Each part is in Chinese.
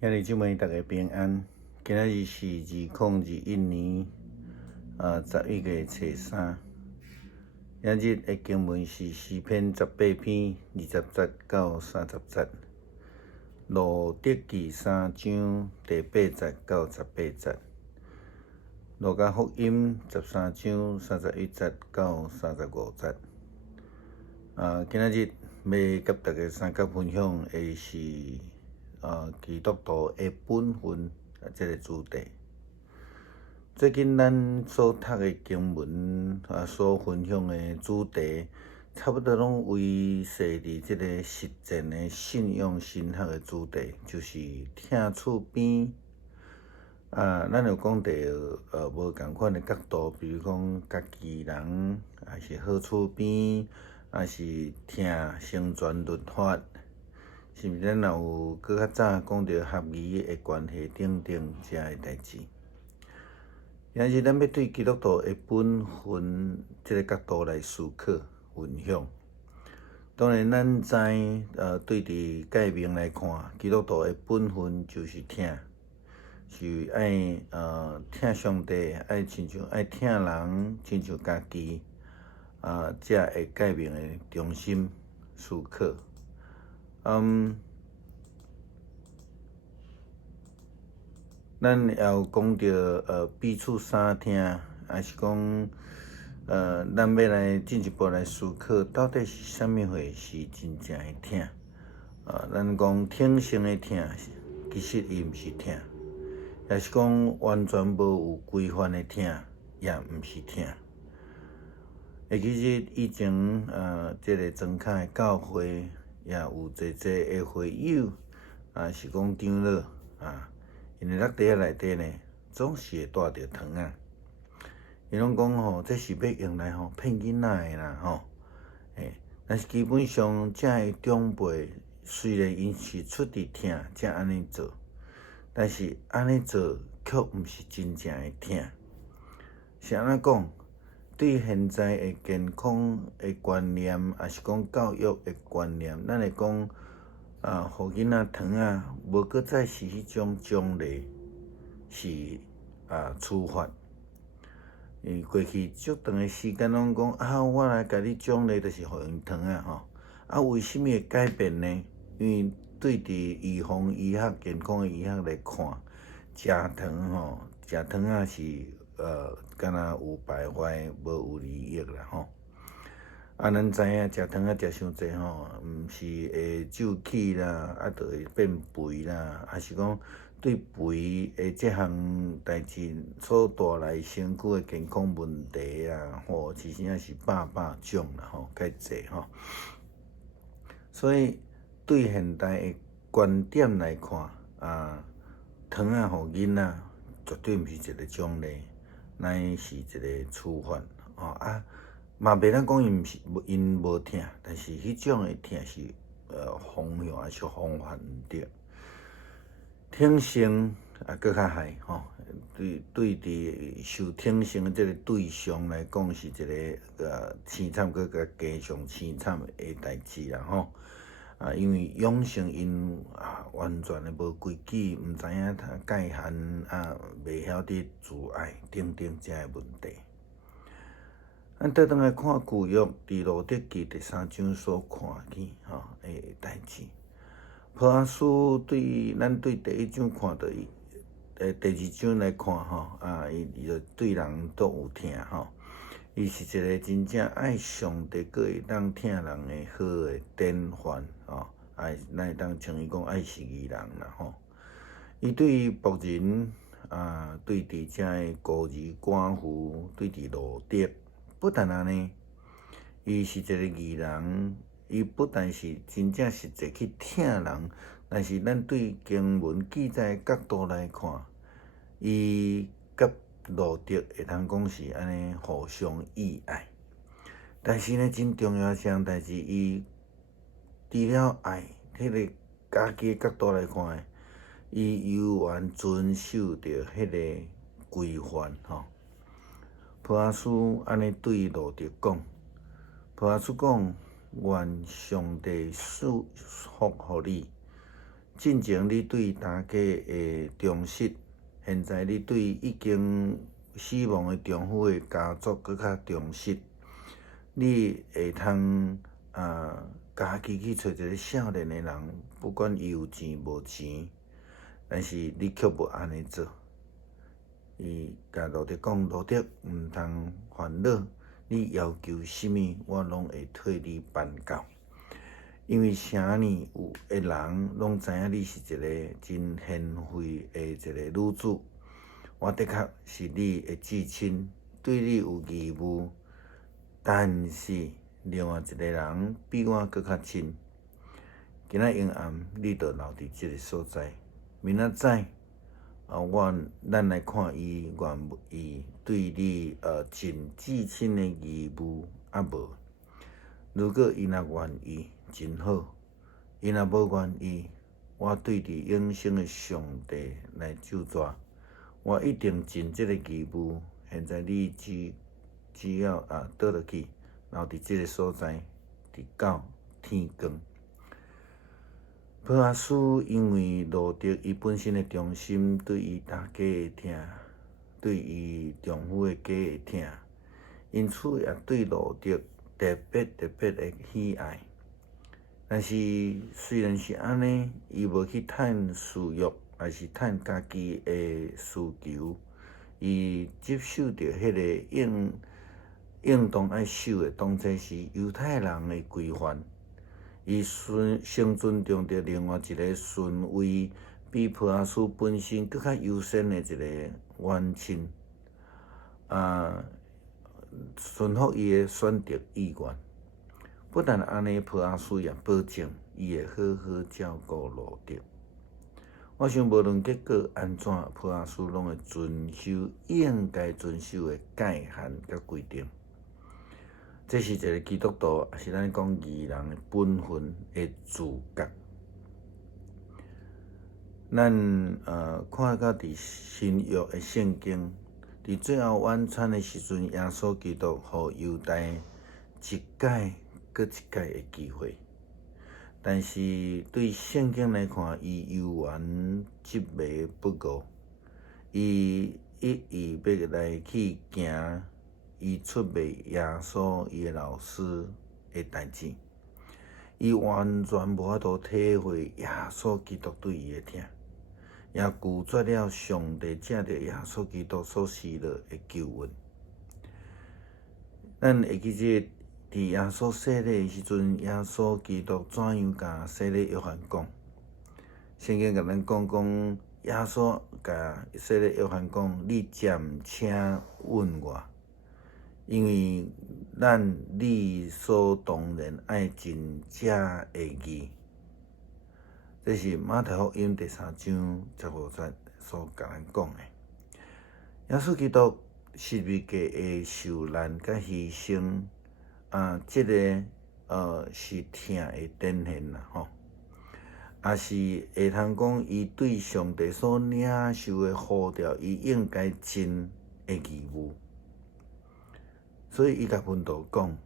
兄弟姊妹，大家平安。今仔日是2021年11月初3。今日的经文是诗篇18篇20节到30节，路得记3章第8节到18节，路加福音13章31节到35节。今仔日要甲大家三角分享的是基督徒的本分这个主题。最近咱所读的经文所分享的主题，差不多拢围绕伫这个实践的信仰神学的主题，就是听厝边。咱有讲到无共款的角度，比如讲家己人，还是好厝边，还是听成全律法。是毋是咱也有搁较早讲到合宜的关系等等遮个代志？今日咱要对基督徒的本分这个角度来思考分享。当然，咱知对伫诫命来看，基督徒的本分就是听，是爱听上帝，爱亲像爱听人，亲像家己才会诫命的中心思考。咱也有讲到彼此相听，还是讲咱要来进一步来思考，到底是啥物货是真正的听？咱讲听性的听，其实伊毋是听，也是讲完全无有规范的听，也毋是听。其实以前这个庄脚的教会也有济的会友，是讲长老因为落地内底呢，总是会带着糖仔。伊拢讲这是要用来骗囡仔的啦但是基本上遮的长辈虽然因是出伫听才安尼做，但是安尼做却毋是真正的听。是安怎讲？对现在的健康的观念，也是讲教育的观念，咱会讲互囡仔糖仔，无搁再是迄种奖励，是处罚。因为过去足长的时间拢讲我来甲你奖励，就是互用糖仔为什么会改变呢？因为对伫预防医学、健康的医学来看，食糖仔是敢若有败坏，无有利益啦咱知影食糖仔食伤济毋是会皱起啦，就会变肥啦，还是讲对肥的这项代志所带来身躯的健康问题其实也是百种啦介济所以对现代的观点来看糖仔互囡仔绝对毋是一个奖励，乃是一个处罚嘛袂当讲因无听，但是迄种的听是方向还是方法毋对。听性搁较害对伫受听性的这个对象来讲，是一个凄惨搁加加上凄惨的代志啦因为养成因完全的无规矩，毋知影界限袂晓得自爱等等遮的问题。咱倒转来看旧约伫路得记第3章所看见的代志。波阿斯咱对第1章看到伊，第2章来看伊就对人都有听伊是一个真正爱上帝，搁会当听人的好的典范咱会当称伊讲爱是义人啦伊对仆人对伫遮的孤儿寡妇，对伫路得。不但安尼，伊是一个义人，伊不但是真正实际去听人，但是咱对经文记载的角度来看，伊甲路得会通讲是安尼互相意爱。但是呢，真重要一项代志，伊除了爱迄个家己的角度来看，伊犹原遵守着迄个规范波阿斯安尼对路得讲，波阿斯讲，愿上帝赐福互你，进前你对大家的重视，现在你对已经死亡的丈夫的家族搁较重视，你会通家己去找一个少年的人，不管伊有钱无钱，但是你却无安尼做。伊甲罗德讲，罗德毋通烦恼，你要求啥物，我拢会替你办到。因为啥呢？有的人拢知影你是一个真贤惠的一个女子，我的确是你的至亲，对你有义务。但是另外一个人比我搁较亲，今仔阴暗你着留伫即个所在，明仔载。咱来看伊愿意对你尽至亲的义务无？如果伊若愿意，真好；伊若无愿意，我对伫永生的上帝来咒詛，我一定尽即个义务。现在你只要倒落去，留伫即个所在，直到天光。波阿斯因为罗德伊本身的忠心，对伊大家会疼，对伊丈夫的家会疼，因此也对罗德特别的喜爱。但是虽然是安尼，伊无去趁私欲，也是趁家己的需求，伊接受着迄个应当爱守的，当作是犹太人的规范。伊先尊重着另外一个顺位，比普阿斯本身更较优先的一个冤亲，顺服伊的选择意愿。不但安尼，普阿斯也保证伊会好好照顾罗德。我想，无论结果安怎，普阿斯拢会遵守应该遵守的界限甲规定。这是一个基督徒，也是咱讲义人的本分的自觉。咱看到伫新约的圣经，伫最后晚餐的时阵，耶稣基督互犹大一届搁一届的机会，但是对圣经来看，伊犹原执迷不悟，伊一意要来去行。伊出卖耶稣伊的老师的代志，伊完全无法度体会耶稣基督对伊的疼，也拒绝了上帝借着耶稣基督所施落的救恩。咱会记得伫耶稣洗礼的时阵，耶稣基督怎样甲洗礼约翰讲？圣经甲咱讲，耶稣甲洗礼约翰讲：你暂且问我。因为咱理所当然爱真正的义，这是马太福音第3章15节所甲咱讲的。耶稣基督十字架的受难甲牺牲，这个是疼的展现啦，吼，也是会通讲伊对上帝所领受的呼召，伊应该尽的义务。所以伊甲门徒讲：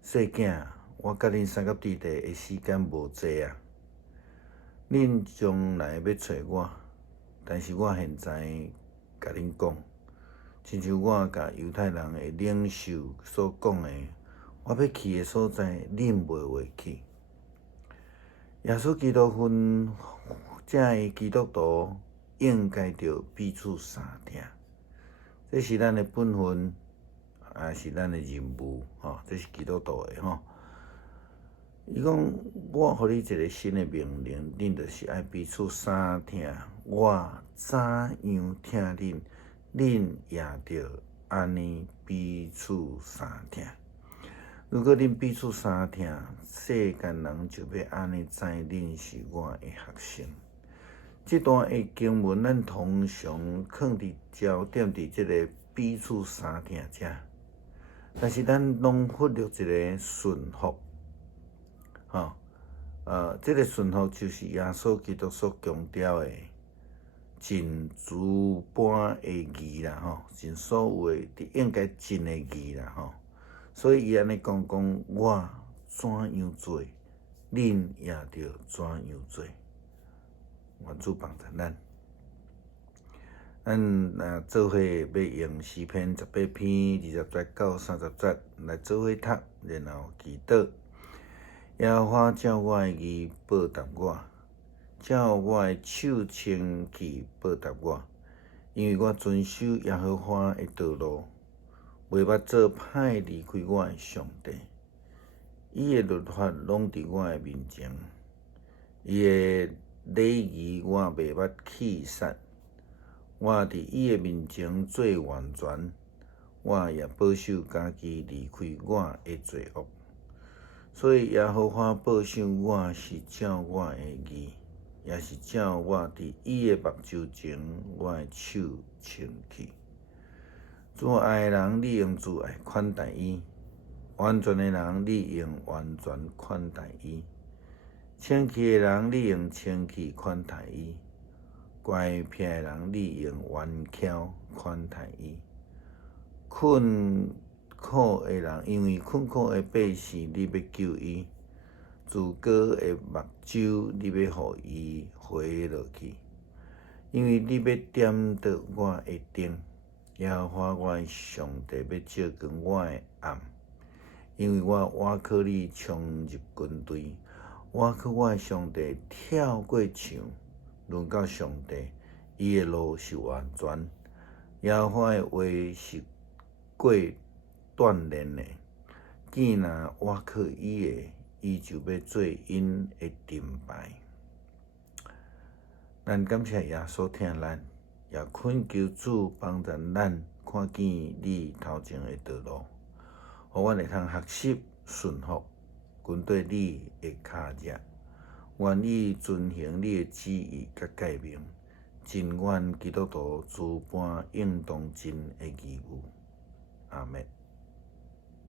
细囝，我甲恁三甲弟弟的时间无济啊，恁将来要找我，但是我现在甲恁讲，亲像我甲犹太人的领袖所讲的，我要去的所在，恁袂话去。耶稣基督分正的基督徒应该着彼此相疼，这是咱的本分。也是咱的任务，这是基督徒的吼。伊讲，我互你一个新的命令，恁就是爱彼此相疼。我怎样疼恁，恁也着安尼彼此相疼。如果恁彼此相疼，世间人就要安尼知恁是我的学生。这段的经文，咱通常放伫焦点伫这个彼此相疼者。但是咱拢忽略一个顺服，这个顺服就是耶稣基督所强调的尽诸般的义啦，尽所有的应该尽的义啦，所以伊安尼讲，我怎样做，恁也着怎样做？愿主帮助咱。咱若做伙要用诗篇18篇20节到30节来做伙读，然后祈祷。耶和华照我的义报答我，照我的手清气报答我，因为我遵守耶和华的道路，袂捌做歹离开我的上帝。伊的律法拢伫我的面前，伊的礼仪我袂捌弃杀。我伫伊的面前做完全，我也保守家己离开我的罪恶。所以耶和华保守我是照我的义，也是照我伫伊的目睭前，我的手清气。主爱的人，你用主爱款待伊；完全的人，你用完全款待伊；清气的人，你用清气款待伊；乖僻的人，你用圆巧款待伊。困苦的人，因为困苦的百姓，你要救伊；自高的目睭，你要互伊回落去。因为你要点着我的灯，耶和华我的上帝要照光我的暗。因为我倚靠你冲入军队，倚靠我的上帝跳过墙。论到上帝，伊的路是完全，耶和华的话是过锻炼的。囝若倚靠伊的，伊就要做因的盾牌。咱感谢耶稣听咱，也恳求主帮助咱看见你头前的道路，互阮会通学习顺服，跟对你的脚迹。愿意遵行你的旨意甲诫命，真愿基督徒诸般应当尽的义务。阿们。